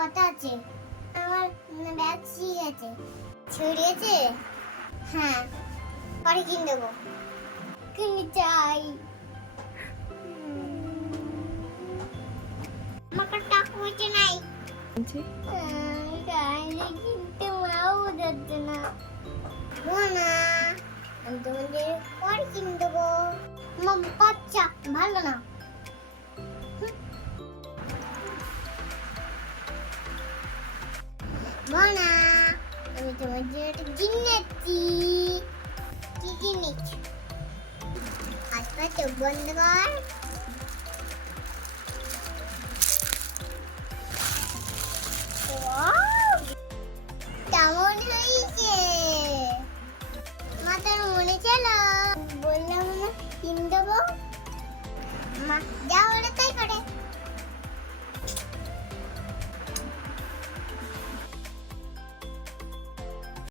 হচ্ছে আমার ব্যাগ আছে ছড়িয়েছে হ্যাঁ পরে কিনে দেবো। কিনে চাই। আমার টাকা পয়সা নাই। কিনতে মাও যাচ্ছে না। না আমি তোমাদের পরে কিনে দেবো। আমার বাচ্চা ভালো না। Mona, আমি তোমার জন্য একটা কিনেছি কি কিনেছি আজকাল বন্ধ কর কেমন হয়েছে মা মনে চলো বললাম কিন দেবো মা যা ওটা